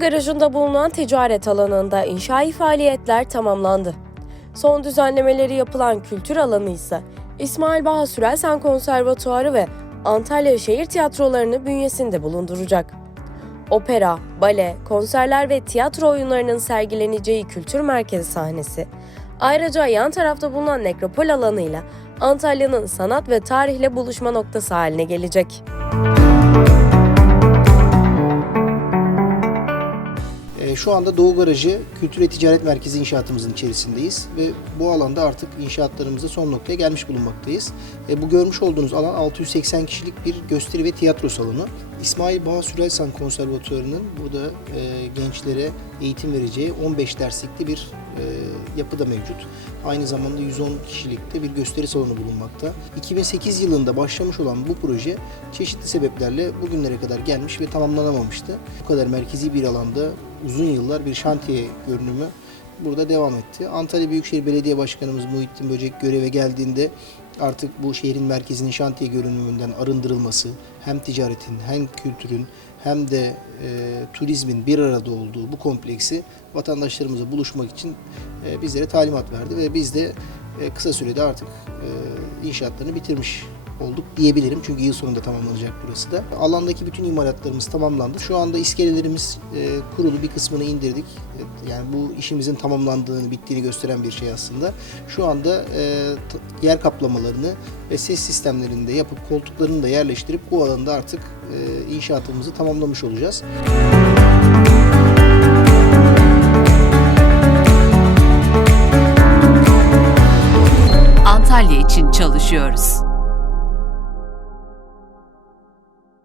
Garajı'nda bulunan ticaret alanında inşai faaliyetler tamamlandı. Son düzenlemeleri yapılan kültür alanı ise İsmail Baha Sürelsen Konservatuarı ve Antalya Şehir Tiyatrolarını bünyesinde bulunduracak. Opera, bale, konserler ve tiyatro oyunlarının sergileneceği kültür merkezi sahnesi, ayrıca yan tarafta bulunan nekropol alanıyla Antalya'nın sanat ve tarihle buluşma noktası haline gelecek. Ee, Şu anda Doğu Garajı Kültür ve Ticaret Merkezi inşaatımızın içerisindeyiz ve bu alanda artık inşaatlarımızda son noktaya gelmiş bulunmaktayız. E, Bu görmüş olduğunuz alan 680 kişilik bir gösteri ve tiyatro salonu. İsmail Baha Sürelsan Konservatuvarı'nın burada e, gençlere eğitim vereceği 15 derslikli bir e, yapı da mevcut. Aynı zamanda 110 kişilikte bir gösteri salonu bulunmakta. 2008 yılında başlamış olan bu proje çeşitli sebeplerle bugünlere kadar gelmiş ve tamamlanamamıştı. Bu kadar merkezi bir alanda uzun yıllar bir şantiye görünümü burada devam etti. Antalya Büyükşehir Belediye Başkanımız Muhittin Böcek göreve geldiğinde artık bu şehrin merkezinin şantiye görünümünden arındırılması, hem ticaretin hem kültürün hem de e, turizmin bir arada olduğu bu kompleksi vatandaşlarımızla buluşmak için e, bizlere talimat verdi ve biz de e, kısa sürede artık e, inşaatlarını bitirmiş olduk diyebilirim. Çünkü yıl sonunda tamamlanacak burası da. Alandaki bütün imalatlarımız tamamlandı. Şu anda iskelelerimiz e, kurulu bir kısmını indirdik. E, Yani bu işimizin tamamlandığını, bittiğini gösteren bir şey aslında. Şu anda e, yer kaplamalarını ve ses sistemlerini de yapıp koltuklarını da yerleştirip bu alanda artık e, inşaatımızı tamamlamış olacağız. Antalya için çalışıyoruz.